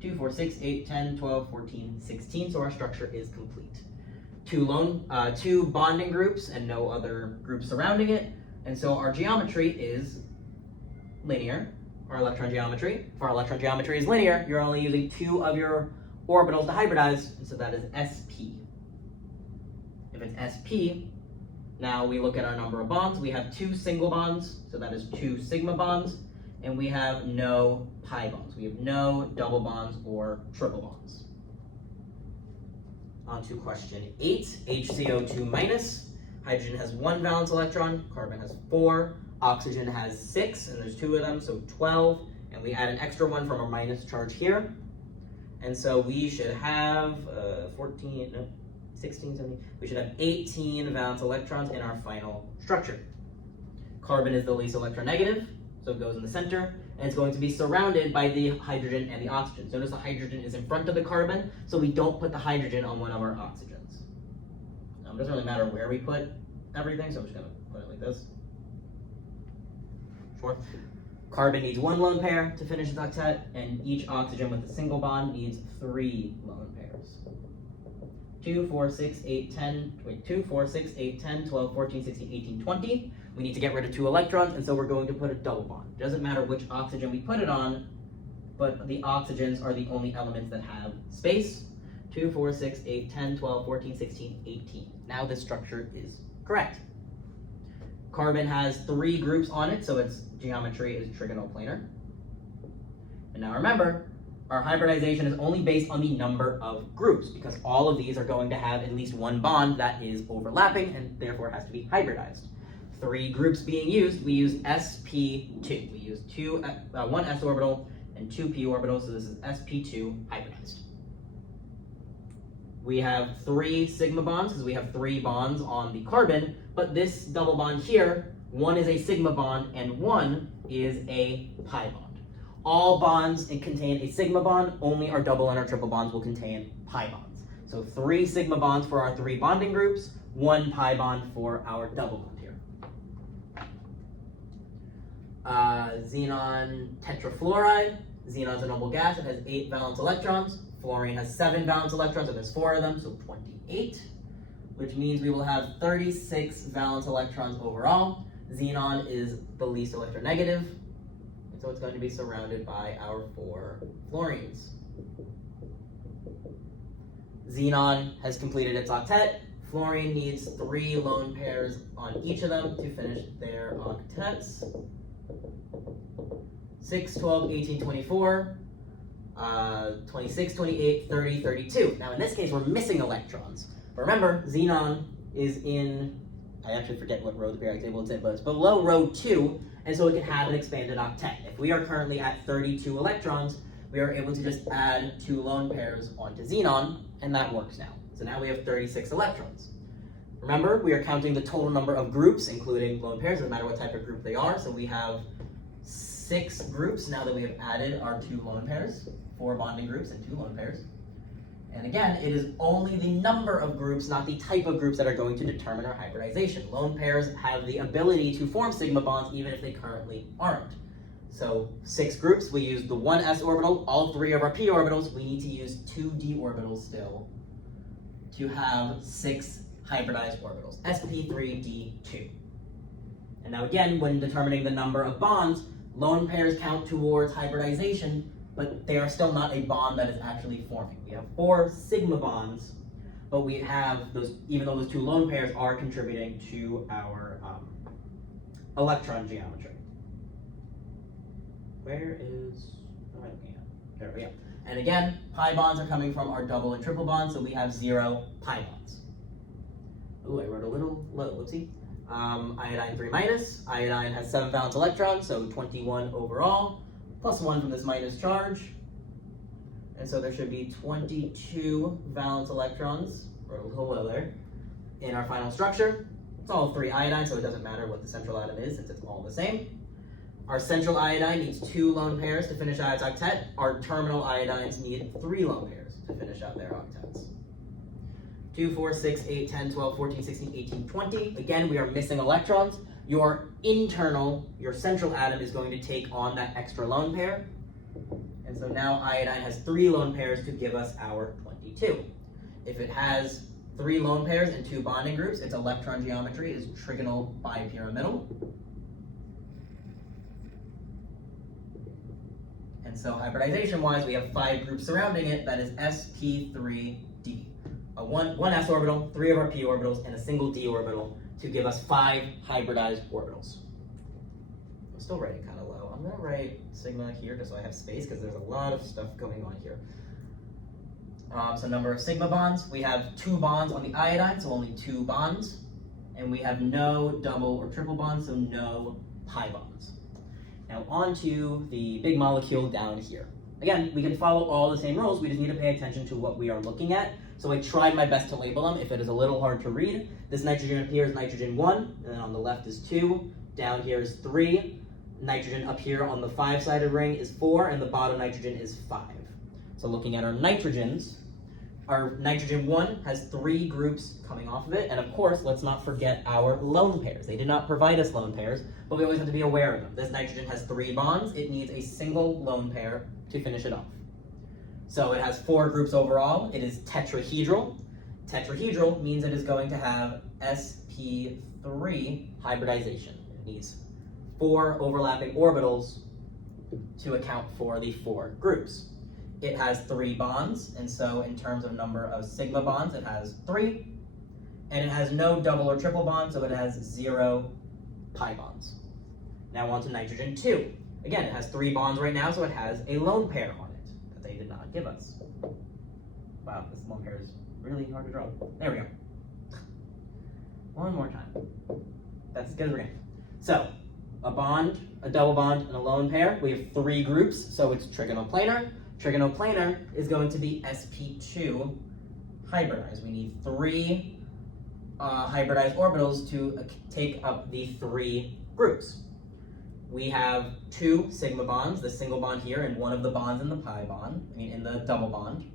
2, 4, 6, 8, 10, 12, 14, 16, so our structure is complete. 2 bonding groups and no other groups surrounding it, and so our geometry is linear, our electron geometry. If our electron geometry is linear, you're only using 2 of your orbitals to hybridize, and so that is sp. If it's sp, now we look at our number of bonds. We have 2 single bonds, so that is 2 sigma bonds, and we have no pi bonds. We have no double bonds or triple bonds. On to question 8, HCO2 minus. Hydrogen has 1 valence electron, carbon has 4, oxygen has 6, and there's 2 of them, so 12, and we add an extra one from our minus charge here. And so we should have 16, 17, we should have 18 valence electrons in our final structure. Carbon is the least electronegative, so it goes in the center, and it's going to be surrounded by the hydrogen and the oxygen. Notice the hydrogen is in front of the carbon, so we don't put the hydrogen on one of our oxygens. It doesn't really matter where we put everything, so I'm just going to put it like this. Sure. Carbon needs 1 lone pair to finish its octet, and each oxygen with a single bond needs 3 lone pairs. 2, 4, 6, 8, 10, 12, 14, 16, 18, 20. We need to get rid of 2 electrons, and so we're going to put a double bond. It doesn't matter which oxygen we put it on, but the oxygens are the only elements that have space. 2, 4, 6, 8, 10, 12, 14, 16, 18. Now this structure is correct. Carbon has 3 groups on it, so its geometry is trigonoplanar. And now remember, our hybridization is only based on the number of groups, because all of these are going to have at least 1 bond that is overlapping and therefore has to be hybridized. 3 groups being used, we use sp2. We use 1 s orbital and 2 p orbitals, so this is sp2 hybridized. We have 3 sigma bonds because we have 3 bonds on the carbon, but this double bond here, 1 is a sigma bond and 1 is a pi bond. All bonds contain a sigma bond, only our double and our triple bonds will contain pi bonds. So 3 sigma bonds for our 3 bonding groups, 1 pi bond for our double bond here. Xenon tetrafluoride. Xenon's a noble gas. It has 8 valence electrons. Fluorine has 7 valence electrons, so there's 4 of them, so 28, which means we will have 36 valence electrons overall. Xenon is the least electronegative, and so it's going to be surrounded by our 4 fluorines. Xenon has completed its octet. Fluorine needs 3 lone pairs on each of them to finish their octets. 6, 12, 18, 24. 26, 28, 30, 32. Now in this case, we're missing electrons. But remember, xenon is in, I actually forget what row the periodic table it's in, but it's below row 2, and so it can have an expanded octet. If we are currently at 32 electrons, we are able to just add 2 lone pairs onto xenon, and that works now. So now we have 36 electrons. Remember, we are counting the total number of groups, including lone pairs, doesn't matter what type of group they are, so we have 6 groups now that we have added our 2 lone pairs, 4 bonding groups and 2 lone pairs. And again, it is only the number of groups, not the type of groups, that are going to determine our hybridization. Lone pairs have the ability to form sigma bonds even if they currently aren't. So 6 groups, we use the 1 s orbital, all 3 of our p orbitals. We need to use 2 d orbitals still to have 6 hybridized orbitals, sp3d2. And now again, when determining the number of bonds, lone pairs count towards hybridization, but they are still not a bond that is actually forming. We have 4 sigma bonds, but we have those, even though those 2 lone pairs are contributing to our electron geometry. Where is, what am I looking at? There we go. And again, pi bonds are coming from our double and triple bonds, so we have 0 pi bonds. Ooh, I wrote a little low, whoopsie. Iodine 3 minus. Iodine has 7 valence electrons, so 21 overall, plus 1 from this minus charge. And so there should be 22 valence electrons, or a little low there, in our final structure. It's all 3 iodine, so it doesn't matter what the central atom is since it's all the same. Our central iodine needs 2 lone pairs to finish out its octet. Our terminal iodines need 3 lone pairs to finish out their octets. 2, 4, 6, 8, 10, 12, 14, 16, 18, 20. Again, we are missing electrons. Your central atom is going to take on that extra lone pair. And so now iodine has 3 lone pairs to give us our 22. If it has 3 lone pairs and 2 bonding groups, its electron geometry is trigonal bipyramidal. And so hybridization-wise, we have 5 groups surrounding it. That is sp3d. A 1 s orbital, 3 of our p orbitals, and a single d orbital to give us 5 hybridized orbitals. I'm still writing kind of low. I'm going to write sigma here just so I have space because there's a lot of stuff going on here. So number of sigma bonds. We have 2 bonds on the iodine, so only 2 bonds. And we have no double or triple bonds, so no pi bonds. Now on to the big molecule down here. Again, we can follow all the same rules, we just need to pay attention to what we are looking at. So I tried my best to label them. If it is a little hard to read, this nitrogen up here is nitrogen 1, and then on the left is 2, down here is 3, nitrogen up here on the 5-sided ring is 4, and the bottom nitrogen is 5. So looking at our nitrogens, our nitrogen 1 has 3 groups coming off of it, and of course, let's not forget our lone pairs. They did not provide us lone pairs, but we always have to be aware of them. This nitrogen has 3 bonds. It needs a single lone pair to finish it off. So it has 4 groups overall. It is tetrahedral. Tetrahedral means it is going to have sp3 hybridization. It needs 4 overlapping orbitals to account for the 4 groups. It has 3 bonds, and so in terms of number of sigma bonds, it has 3. And it has no double or triple bonds, so it has 0 pi bonds. Now on to nitrogen 2. Again, it has 3 bonds right now, so it has a lone pair on it that they did not give us. Wow, this lone pair is really hard to draw. There we go. One more time. That's as good as we're getting. So, a bond, a double bond, and a lone pair. We have 3 groups, so it's trigonoplanar. Trigonoplanar is going to be sp2 hybridized. We need 3 hybridized orbitals to take up the 3 groups. We have 2 sigma bonds, the single bond here, and one of the bonds in the pi bond, in the double bond.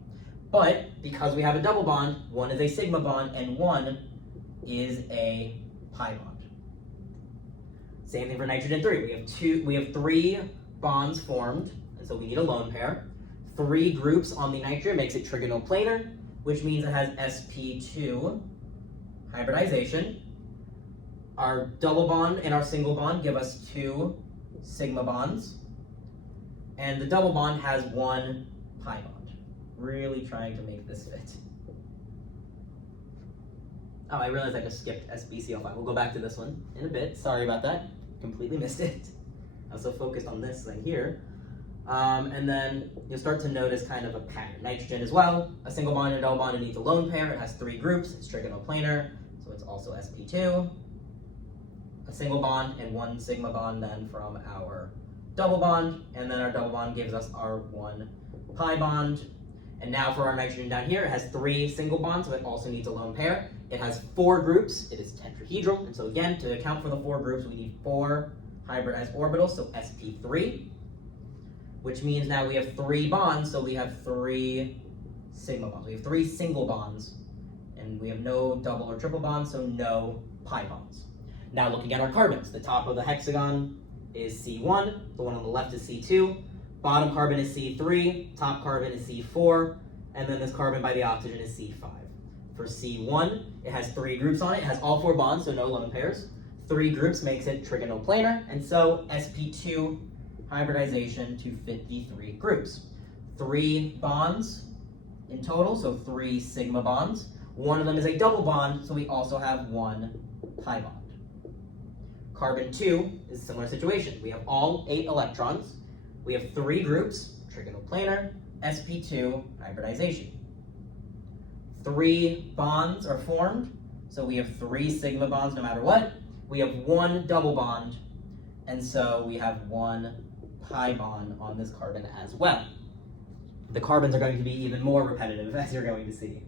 But because we have a double bond, one is a sigma bond and one is a pi bond. Same thing for nitrogen 3. We have 3 bonds formed, and so we need a lone pair. 3 groups on the nitrogen makes it trigonoplanar, which means it has sp2 hybridization. Our double bond and our single bond give us 2 sigma bonds, and the double bond has 1 pi bond. Really trying to make this fit. Oh, I realized I just skipped SbCl5. We'll go back to this one in a bit. Sorry about that. Completely missed it. I was so focused on this thing here. And then you'll start to notice kind of a pattern. Nitrogen as well, a single bond and a double bond, it needs a lone pair. It has 3 groups. It's trigonoplanar, so it's also sp2. A single bond and 1 sigma bond then from our double bond, and then our double bond gives us our 1 pi bond. And now for our nitrogen down here, it has 3 single bonds, so it also needs a lone pair. It has 4 groups. It is tetrahedral, and so again, to account for the 4 groups, we need 4 hybridized orbitals, so sp3, which means now we have 3 bonds, so we have 3 sigma bonds. We have 3 single bonds, and we have no double or triple bonds, so no pi bonds. Now looking at our carbons, the top of the hexagon is C1, the one on the left is C2, bottom carbon is C3, top carbon is C4, and then this carbon by the oxygen is C5. For C1, it has 3 groups on it. It has all 4 bonds, so no lone pairs. 3 groups makes it trigonoplanar, and so sp2 hybridization to fit the 3 groups. 3 bonds in total, so 3 sigma bonds. One of them is a double bond, so we also have 1 pi bond. Carbon 2 is a similar situation. We have all 8 electrons. We have 3 groups, trigonoplanar, sp2 hybridization. 3 bonds are formed, so we have 3 sigma bonds no matter what. We have 1 double bond, and so we have 1 pi bond on this carbon as well. The carbons are going to be even more repetitive, as you're going to see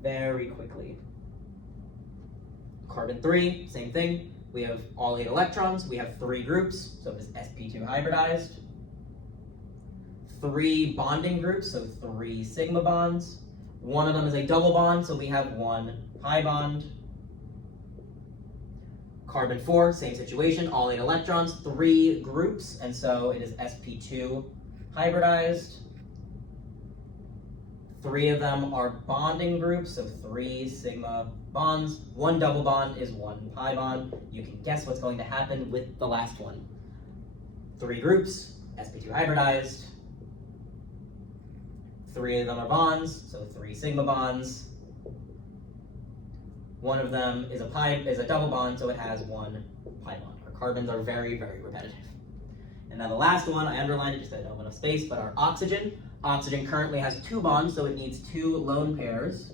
very quickly. Carbon 3, same thing. We have all 8 electrons. We have 3 groups, so it is sp2 hybridized. 3 bonding groups, so 3 sigma bonds. One of them is a double bond, so we have 1 pi bond. Carbon 4, same situation, all 8 electrons, 3 groups, and so it is sp2 hybridized. 3 of them are bonding groups, so 3 sigma bonds. 1 double bond is 1 pi bond. You can guess what's going to happen with the last one. 3 groups, sp2 hybridized. 3 of them are bonds, so 3 sigma bonds. One of them is a double bond, so it has 1 pi bond. Our carbons are very, very repetitive. And now the last one, I underlined it just so I don't have enough space, but our oxygen. Oxygen currently has 2 bonds, so it needs 2 lone pairs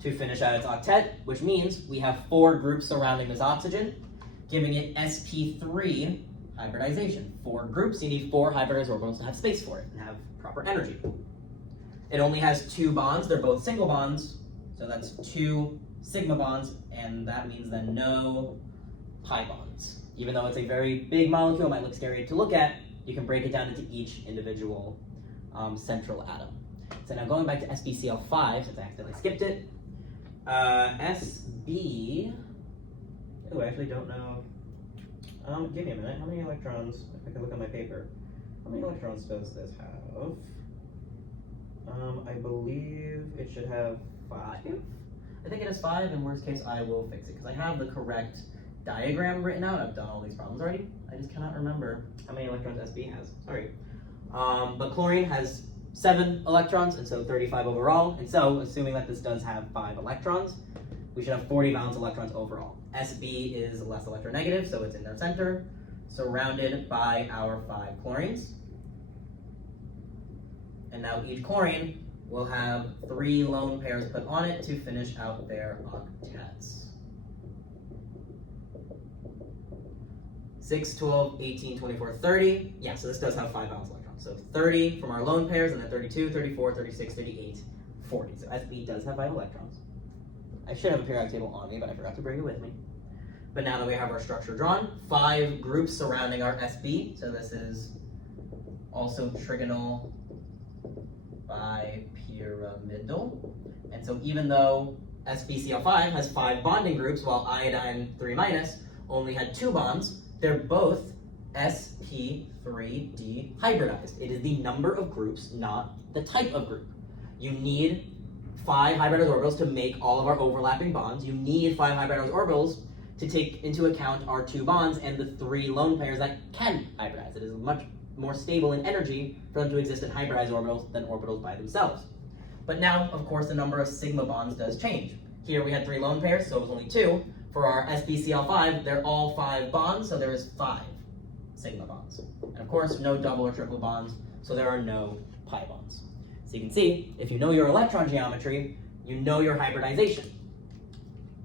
to finish out its octet, which means we have 4 groups surrounding this oxygen, giving it sp3 hybridization. 4 groups, you need 4 hybridized orbitals to have space for it and have proper energy. It only has 2 bonds, they're both single bonds, so that's 2 sigma bonds, and that means then no pi bonds. Even though it's a very big molecule, it might look scary to look at, you can break it down into each individual central atom. So now going back to SbCl5, since I accidentally skipped it, Sb, oh, I actually don't know. Give me a minute, how many electrons, if I can look on my paper, how many electrons does this have? I believe it should have 5. I think it has 5, in worst case I will fix it, because I have the correct diagram written out. I've done all these problems already. I just cannot remember how many electrons Sb has, sorry. But chlorine has 7 electrons, and so 35 overall, and so assuming that this does have 5 electrons, we should have 40 valence electrons overall. Sb is less electronegative, so it's in their center, surrounded by our 5 chlorines. And now each chlorine will have 3 lone pairs put on it to finish out their octets. 6, 12, 18, 24, 30. Yeah, so this does have 5 valence electrons. So 30 from our lone pairs, and then 32, 34, 36, 38, 40. So Sb does have 5 electrons. I should have a periodic table on me, but I forgot to bring it with me. But now that we have our structure drawn, 5 groups surrounding our Sb. So this is also trigonal bipyramidal. And so even though SbCl5 has 5 bonding groups, while iodine 3- only had 2 bonds, they're both sp3d hybridized. It is the number of groups, not the type of group. You need 5 hybridized orbitals to make all of our overlapping bonds. You need 5 hybridized orbitals to take into account our 2 bonds and the 3 lone pairs that can hybridize. It is much more stable in energy for them to exist in hybridized orbitals than orbitals by themselves. But now, of course, the number of sigma bonds does change. Here we had 3 lone pairs, so it was only 2. For our SbCl5, they're all 5 bonds, so there is 5 sigma bonds. And of course, no double or triple bonds, so there are no pi bonds. So you can see, if you know your electron geometry, you know your hybridization.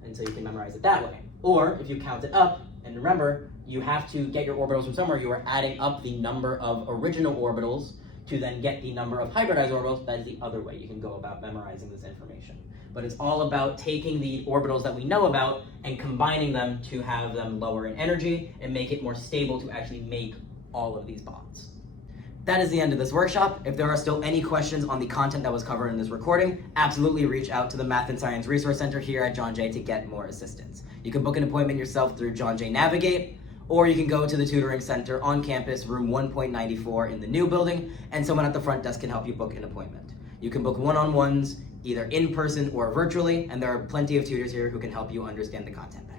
And so you can memorize it that way. Or if you count it up, and remember, you have to get your orbitals from somewhere. You are adding up the number of original orbitals to then get the number of hybridized orbitals. That is the other way you can go about memorizing this information. But it's all about taking the orbitals that we know about and combining them to have them lower in energy and make it more stable to actually make all of these bonds. That is the end of this workshop. If there are still any questions on the content that was covered in this recording, absolutely reach out to the Math and Science Resource Center here at John Jay to get more assistance. You can book an appointment yourself through John Jay Navigate, or you can go to the tutoring center on campus, room 1.94 in the new building, and someone at the front desk can help you book an appointment. You can book one-on-ones either in person or virtually, and there are plenty of tutors here who can help you understand the content better.